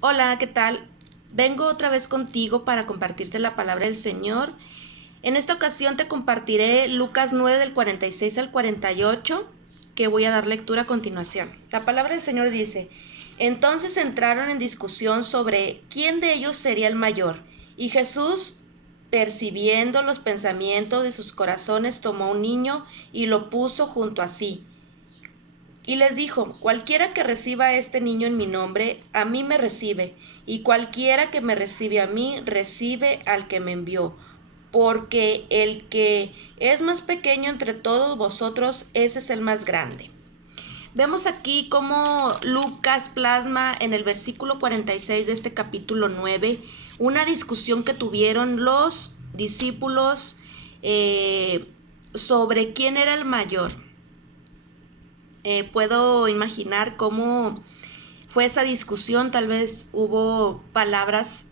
Hola, ¿qué tal? Vengo otra vez contigo para compartirte la palabra del Señor. En esta ocasión te compartiré Lucas 9 del 46 al 48, que voy a dar lectura a continuación. La palabra del Señor dice: Entonces entraron en discusión sobre quién de ellos sería el mayor, y Jesús, percibiendo los pensamientos de sus corazones, tomó un niño y lo puso junto a sí y les dijo: Cualquiera que reciba a este niño en mi nombre, a mí me recibe, y cualquiera que me recibe a mí, recibe al que me envió. Porque el que es más pequeño entre todos vosotros, ese es el más grande. Vemos aquí cómo Lucas plasma en el versículo 46 de este capítulo 9 una discusión que tuvieron los discípulos sobre quién era el mayor. Puedo imaginar cómo fue esa discusión. Tal vez hubo palabras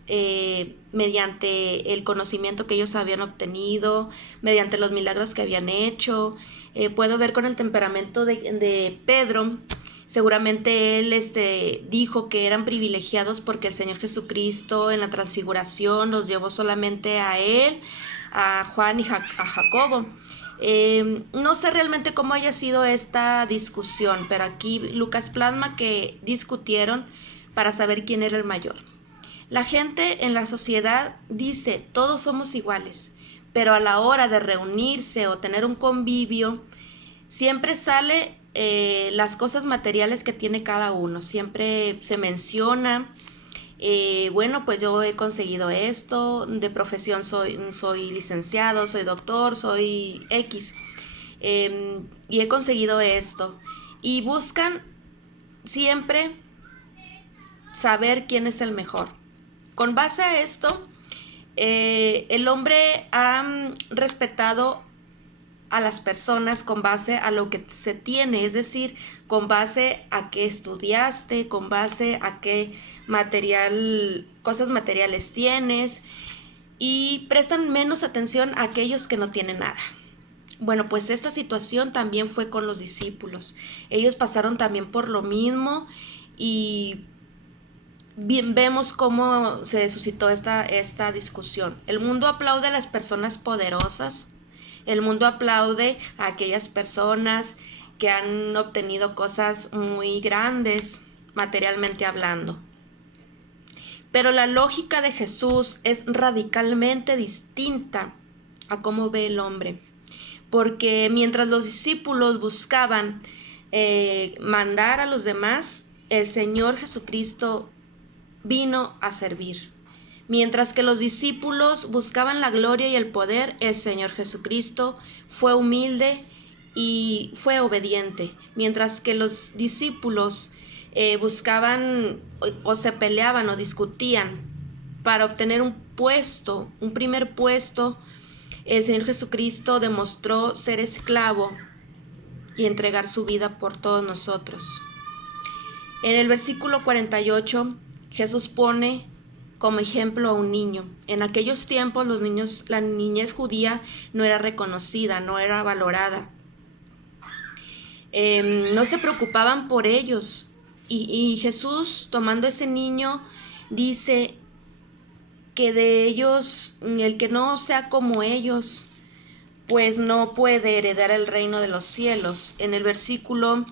mediante el conocimiento que ellos habían obtenido, mediante los milagros que habían hecho. Puedo ver con el temperamento de Pedro. Seguramente él dijo que eran privilegiados porque el Señor Jesucristo en la transfiguración los llevó solamente a él, a Juan y a Jacobo. No sé realmente cómo haya sido esta discusión, pero aquí Lucas plasma que discutieron para saber quién era el mayor. La gente en la sociedad dice: todos somos iguales, pero a la hora de reunirse o tener un convivio, siempre sale las cosas materiales que tiene cada uno, siempre se menciona. Bueno, pues yo he conseguido esto, de profesión soy licenciado, soy doctor, soy X, y he conseguido esto. Y buscan siempre saber quién es el mejor. Con base a esto, el hombre ha respetado a las personas con base a lo que se tiene, es decir, con base a qué estudiaste, con base a qué cosas materiales tienes, y prestan menos atención a aquellos que no tienen nada. Bueno, pues esta situación también fue con los discípulos. Ellos pasaron también por lo mismo y bien, vemos cómo se suscitó esta discusión. El mundo aplaude a las personas poderosas. El mundo aplaude a aquellas personas que han obtenido cosas muy grandes, materialmente hablando. Pero la lógica de Jesús es radicalmente distinta a cómo ve el hombre. Porque mientras los discípulos buscaban mandar a los demás, el Señor Jesucristo vino a servir. Mientras que los discípulos buscaban la gloria y el poder, el Señor Jesucristo fue humilde y fue obediente. Mientras que los discípulos buscaban o se peleaban o discutían para obtener un puesto, un primer puesto, el Señor Jesucristo demostró ser esclavo y entregar su vida por todos nosotros. En el versículo 48, Jesús pone como ejemplo a un niño. En aquellos tiempos la niñez judía no era reconocida, no era valorada. No se preocupaban por ellos. Y Jesús, tomando ese niño, dice que de ellos, el que no sea como ellos, pues no puede heredar el reino de los cielos. En el versículo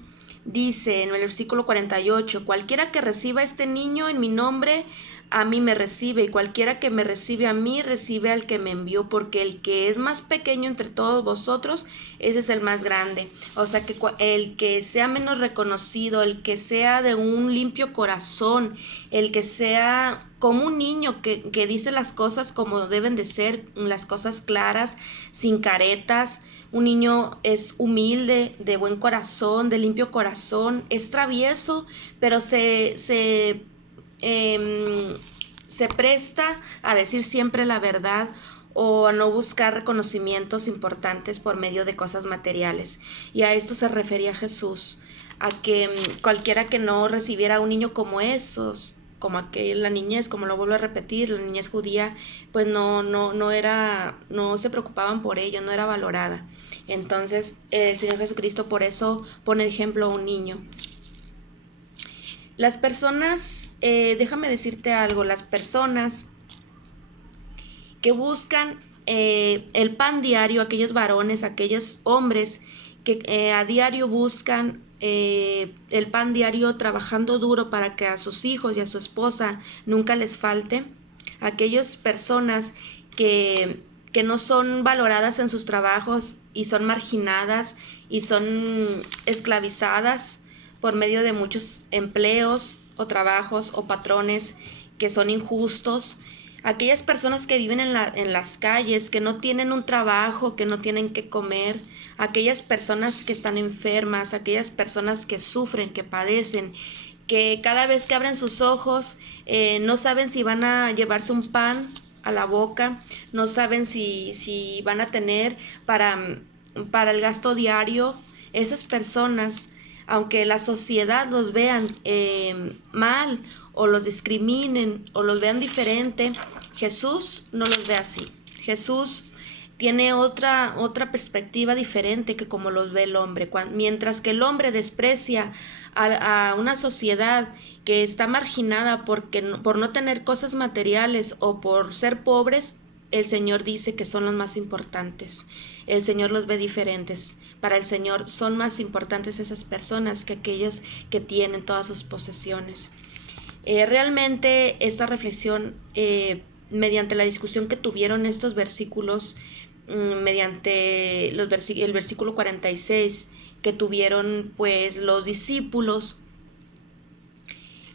dice, en el versículo 48, cualquiera que reciba a este niño en mi nombre, a mí me recibe, y cualquiera que me recibe a mí, recibe al que me envió, porque el que es más pequeño entre todos vosotros, ese es el más grande. O sea, que el que sea menos reconocido, el que sea de un limpio corazón, el que sea como un niño que dice las cosas como deben de ser, las cosas claras, sin caretas. Un niño es humilde, de buen corazón, de limpio corazón, es travieso, pero se presta a decir siempre la verdad o a no buscar reconocimientos importantes por medio de cosas materiales. Y a esto se refería Jesús, a que cualquiera que no recibiera a un niño como esos, como la niñez, como lo vuelvo a repetir, la niñez judía, pues no se preocupaban por ello, no era valorada. Entonces el Señor Jesucristo por eso pone ejemplo a un niño. Las personas déjame decirte algo, las personas que buscan el pan diario, aquellos varones, aquellos hombres que a diario buscan el pan diario trabajando duro para que a sus hijos y a su esposa nunca les falte, aquellas personas que no son valoradas en sus trabajos y son marginadas y son esclavizadas por medio de muchos empleos o trabajos o patrones que son injustos, aquellas personas que viven en las calles, que no tienen un trabajo, que no tienen que comer, aquellas personas que están enfermas, aquellas personas que sufren, que padecen, que cada vez que abren sus ojos no saben si van a llevarse un pan a la boca, no saben si van a tener para el gasto diario. Esas personas, aunque la sociedad los vean mal o los discriminen o los vean diferente, Jesús no los ve así. Jesús tiene otra perspectiva diferente que como los ve el hombre. Mientras que el hombre desprecia a una sociedad que está marginada por no tener cosas materiales o por ser pobres, el Señor dice que son los más importantes. El Señor los ve diferentes. Para el Señor son más importantes esas personas que aquellos que tienen todas sus posesiones. Realmente esta reflexión, mediante la discusión que tuvieron estos versículos, mediante el versículo 46 que tuvieron pues los discípulos,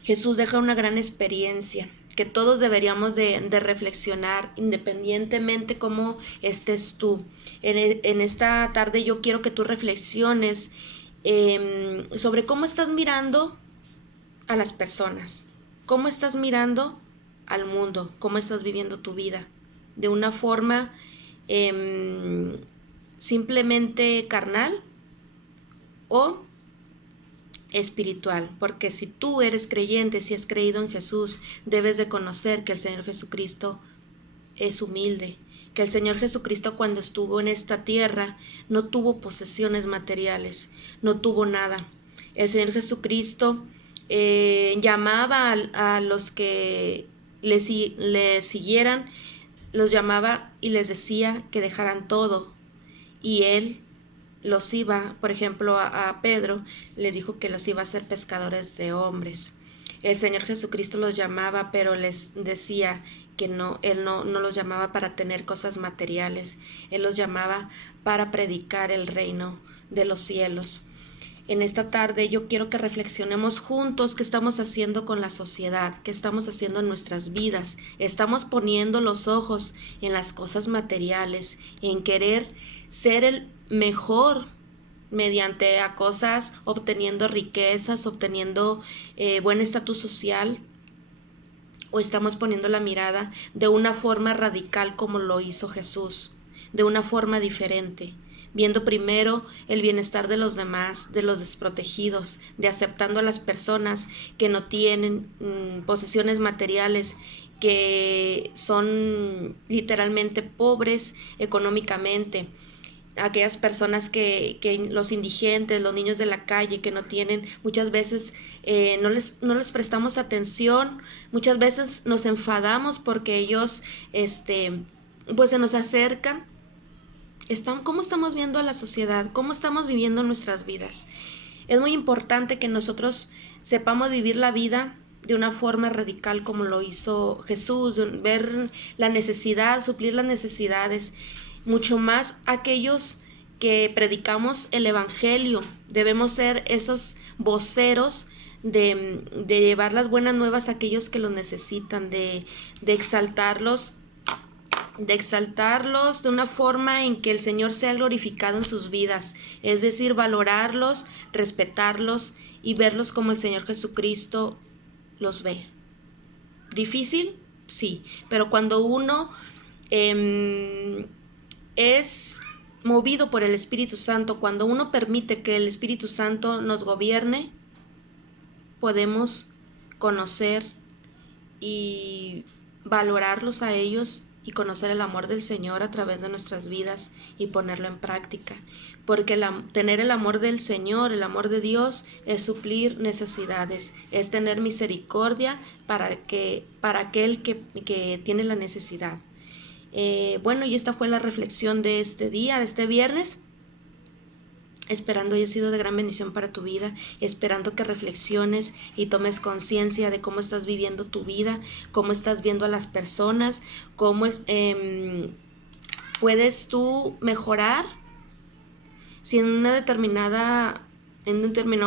Jesús deja una gran experiencia que todos deberíamos de reflexionar independientemente cómo estés tú. En esta tarde yo quiero que tú reflexiones sobre cómo estás mirando a las personas, cómo estás mirando al mundo, cómo estás viviendo tu vida, de una forma simplemente carnal o espiritual, porque si tú eres creyente, si has creído en Jesús, debes de conocer que el Señor Jesucristo es humilde, que el Señor Jesucristo cuando estuvo en esta tierra no tuvo posesiones materiales, no tuvo nada. El Señor Jesucristo llamaba a los que le siguieran, los llamaba y les decía que dejaran todo, y Él los iba, por ejemplo, a Pedro les dijo que los iba a hacer pescadores de hombres. El Señor Jesucristo los llamaba, pero les decía que no, Él no los llamaba para tener cosas materiales, Él los llamaba para predicar el reino de los cielos. En esta tarde yo quiero que reflexionemos juntos qué estamos haciendo con la sociedad, qué estamos haciendo en nuestras vidas. Estamos poniendo los ojos en las cosas materiales, en querer ser el mejor mediante a cosas, obteniendo riquezas, obteniendo buen estatus social, o estamos poniendo la mirada de una forma radical como lo hizo Jesús, de una forma diferente, viendo primero el bienestar de los demás, de los desprotegidos, de aceptando a las personas que no tienen posesiones materiales, que son literalmente pobres económicamente, aquellas personas que los indigentes, los niños de la calle que no tienen, muchas veces no les prestamos atención, muchas veces nos enfadamos porque ellos pues se nos acercan. ¿Cómo estamos viendo a la sociedad? ¿Cómo estamos viviendo nuestras vidas? Es muy importante que nosotros sepamos vivir la vida de una forma radical como lo hizo Jesús, ver la necesidad, suplir las necesidades, mucho más aquellos que predicamos el Evangelio. Debemos ser esos voceros de llevar las buenas nuevas a aquellos que los necesitan, de exaltarlos de una forma en que el Señor sea glorificado en sus vidas, es decir, valorarlos, respetarlos y verlos como el Señor Jesucristo los ve. ¿Difícil? Sí, pero cuando uno es movido por el Espíritu Santo, cuando uno permite que el Espíritu Santo nos gobierne, podemos conocer y valorarlos a ellos y conocer el amor del Señor a través de nuestras vidas y ponerlo en práctica. Porque tener el amor del Señor, el amor de Dios, es suplir necesidades, es tener misericordia para aquel que tiene la necesidad. Bueno, y esta fue la reflexión de este día, de este viernes. Esperando haya sido de gran bendición para tu vida, esperando que reflexiones y tomes conciencia de cómo estás viviendo tu vida, cómo estás viendo a las personas, cómo puedes tú mejorar si en un determinado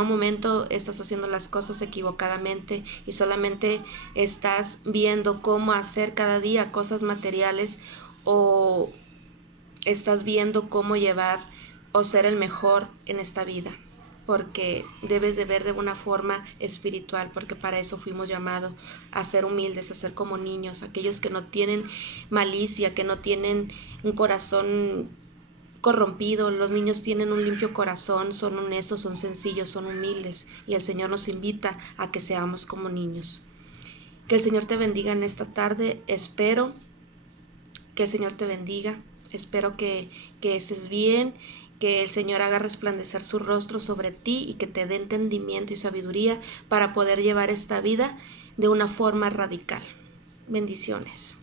momento estás haciendo las cosas equivocadamente y solamente estás viendo cómo hacer cada día cosas materiales, o estás viendo cómo llevar o ser el mejor en esta vida, porque debes de ver de una forma espiritual, porque para eso fuimos llamados, a ser humildes, a ser como niños, aquellos que no tienen malicia, que no tienen un corazón corrompido. Los niños tienen un limpio corazón, son honestos, son sencillos, son humildes, y el Señor nos invita a que seamos como niños. Que el Señor te bendiga en esta tarde. Espero que el Señor te bendiga, espero que estés bien, que el Señor haga resplandecer su rostro sobre ti y que te dé entendimiento y sabiduría para poder llevar esta vida de una forma radical. Bendiciones.